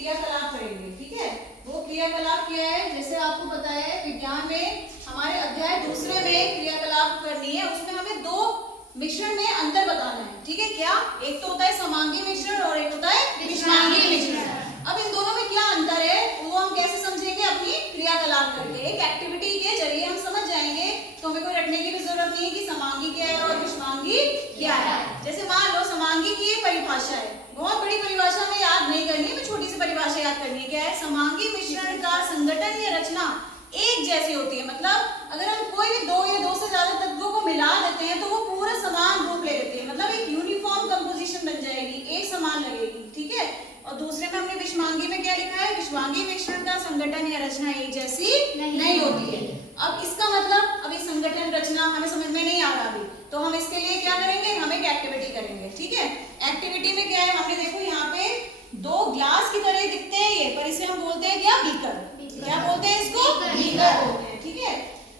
क्रियाकलाप करेंगे, ठीक है। वो क्रियाकलाप क्या है, जैसे आपको पता है विज्ञान में हमारे अध्याय दूसरे में क्रियाकलाप करनी है, उसमें हमें दो मिश्रण में अंतर बताना है, ठीक है। क्या, एक तो होता है समांगी मिश्रण और एक होता है विषमांगी मिश्रण। अब इन दोनों में क्या अंतर है वो हम कैसे समझेंगे, अपनी क्रियाकलाप करके, एक एक्टिविटी के जरिए हम समझ जाएंगे। तो हमें कोई रटने की भी जरूरत नहीं है कि समांगी क्या है और विषमांगी क्या है। जैसे मान लो समांगी की एक परिभाषा है, बहुत बड़ी परिभाषा में याद नहीं करनी है, मैं छोटी सी परिभाषा याद करनी है। क्या है, समांगी मिश्रण का संगठन या रचना एक जैसी होती है। मतलब अगर हम कोई भी दो या दो से ज्यादा तत्वों को मिला देते हैं तो वो पूरा समान रूप ले लेते हैं, मतलब एक यूनिफॉर्म कंपोजिशन बन जाएगी, एक समान लगेगी, ठीक है। और दूसरे में हमने विषमांगी में क्या लिखा है, विषमांगी मिश्रण का संगठन या रचना एक जैसी नहीं होती है। अब इसका मतलब, अभी संगठन रचना हमें समझ में नहीं आ रहा अभी, तो हम इसके लिए क्या करेंगे, हम एक एक्टिविटी करेंगे, ठीक है। एक्टिविटी में क्या है, हमने देखो यहाँ पे दो ग्लास की तरह दिखते हैं ये, पर इसे हम बोलते हैं क्या, बीकर। क्या बोलते हैं इसको, बीकर बोलते हैं, ठीक है।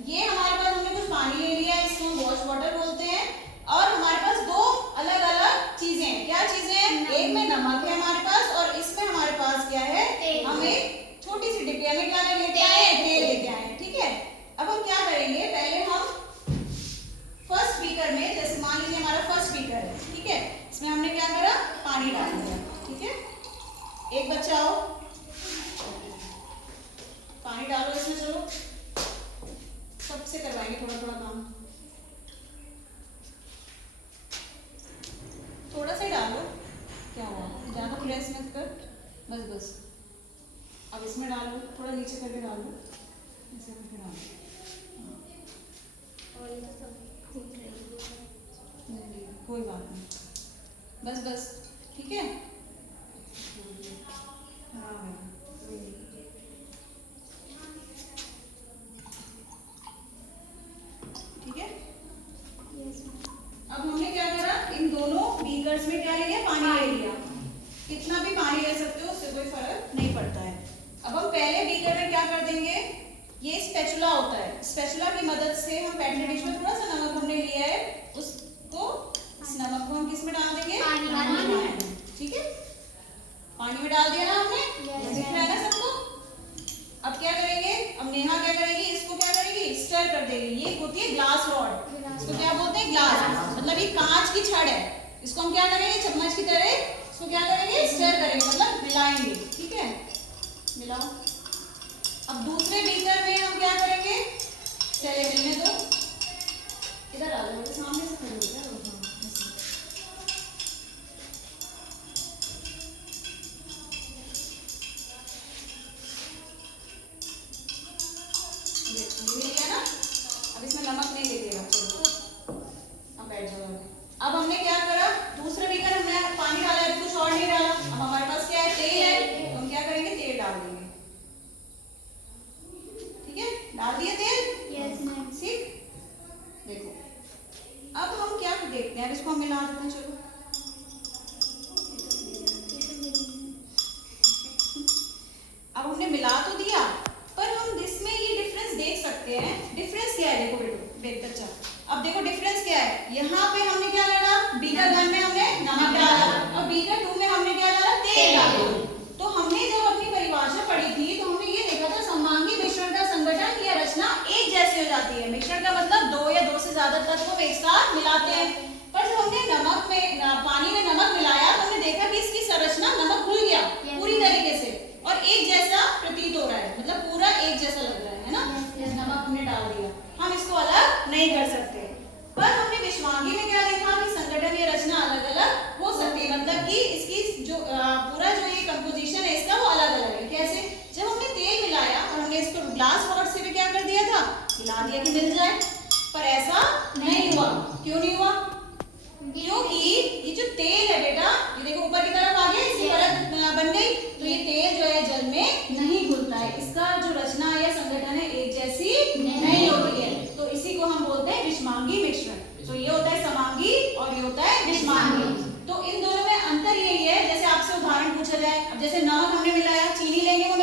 ये हमारे पास, हमने कुछ पानी ले लिया, इसको हम वॉश वाटर बोलते हैं। और हमारे पास दो अलग अलग चीजें हैं, क्या चीजें हैं, एक में नमक है हमारे पास और इसमें हमारे पास क्या है, हम एक छोटी सी डिब्बिया में क्या लेके आए, तेल लेके आए, ठीक है। अब हम क्या करेंगे, पहले हम फर्स्ट बीकर में, जैसे मान लीजिए हमारा फर्स्ट बीकर है, ठीक है, इसमें हमने क्या करा, पानी डाल दिया, ठीक है। एक बच्चा आओ, पानी डालो इसमें, चलो सबसे करवाएंगे थोड़ा थोड़ा काम, थोड़ा सा ही डालो, क्या हुआ, ज्यादा प्रेस मत कर, बस बस। अब इसमें डालो, थोड़ा नीचे करके डालो, ऐसे करके डालो, नहीं कोई बात नहीं, बस बस, ठीक है। हाँ ठीक है। अब हमने क्या करा, इन दोनों बीकर्स में क्या ले लिया, पानी ले लिया। कितना भी पानी ले सकते हो, उससे कोई फर्क नहीं पड़ता है। अब हम पहले बीकर में क्या कर देंगे, ये स्पैचुला होता है, स्पैचुला की मदद से हम पैटर्न डिश में थोड़ा सा नमक हमने लिया है, उसको, इस नमक को हम किस में डाल देंगे, पानी में, ठीक है। पानी में डाल दिया ना हमने, दिख रहा है ना सबको। अब क्या करेंगे, अब नेहा क्या करेगी, इसको क्या करेगी, स्टर कर देगी। ये होती है ग्लास रॉड, इसको क्या बोलते हैं, ग्लास, मतलब ये कांच की छड़ है, इसको हम क्या करेंगे, चम्मच की तरह इसको क्या करेंगे, स्टर करेंगे, मतलब मिलाएंगे, ठीक है। मिलाओ। अब दूसरे बीकर में हम क्या करेंगे, चले मिलने दो, इधर आ जाओ, सामने से खड़े हो जाओ, नमक नहीं देगा, चलो अब बैठ जाओ। अब हमने क्या करा, दूसरे बीकर हमने पानी डाला है, कुछ और नहीं डाला। अब हमारे पास क्या है, तेल है, तो हम क्या करेंगे, तेल डाल देंगे, ठीक है। डाल दिया तेल, यस मैम, ठीक। देखो अब हम क्या देखते हैं, इसको हम मिला देते हैं, चलो। अब हमने मिला तो दिया, पर हम इसमें ये डिफरेंस देख सकते हैं। डिफरेंस क्या है, देखो बेटा, बच्चा, अब देखो डिफरेंस क्या है। यहाँ पे हमने क्या डाला, बीकर 1 में हमने नमक डाला और बीकर 2 में हमने क्या डाला, तेल डाला। तो हमने जब अपनी परिभाषा पढ़ी थी तो हमने ये देखा था, समांगी मिश्रण का संगठन या रचना एक जैसी हो जाती है। मिश्रण का मतलब दो या दो से ज्यादा तत्वों को एक साथ मिलाते हैं। पर जब हमने नमक में, पानी में नमक मिलाया तो हमने देखा कि इसकी संरचना, नमक घुल गया पूरी तरीके से और एक जैसा प्रतीत हो रहा है, मतलब पूरा एक जैसा लग रहा है ना। नमक हमने डाल दिया, हम इसको अलग नहीं कर सकते। पर हमने विषमांगी में क्या देखा कि संगठन या रचना अलग अलग हो सकती है, मतलब कि इसकी जो पूरा जो ये कंपोजिशन है इसका वो अलग अलग है। कैसे, जब हमने तेल मिलाया और हमने इसको ग्लास रॉड से भी क्या कर दिया था, हिला दिया कि मिल जाए, पर ऐसा नहीं हुआ। क्यों नहीं हुआ, क्योंकि ये जो तेल है बेटा, ये देखो ऊपर की तरफ आ गया, इसकी परत बन गई, तो ये तेल जो है जल में नहीं घुलता है, इसका जो रचना या संगठन है एक जैसी नहीं होती है, तो इसी को हम बोलते हैं विषमांगी मिश्रण। तो ये होता है समांगी और ये होता है विषमांगी। तो इन दोनों में अंतर यही है, जैसे आपसे उदाहरण पूछा जाए, अब जैसे नमक हमने मिलाया, चीनी लेंगे वो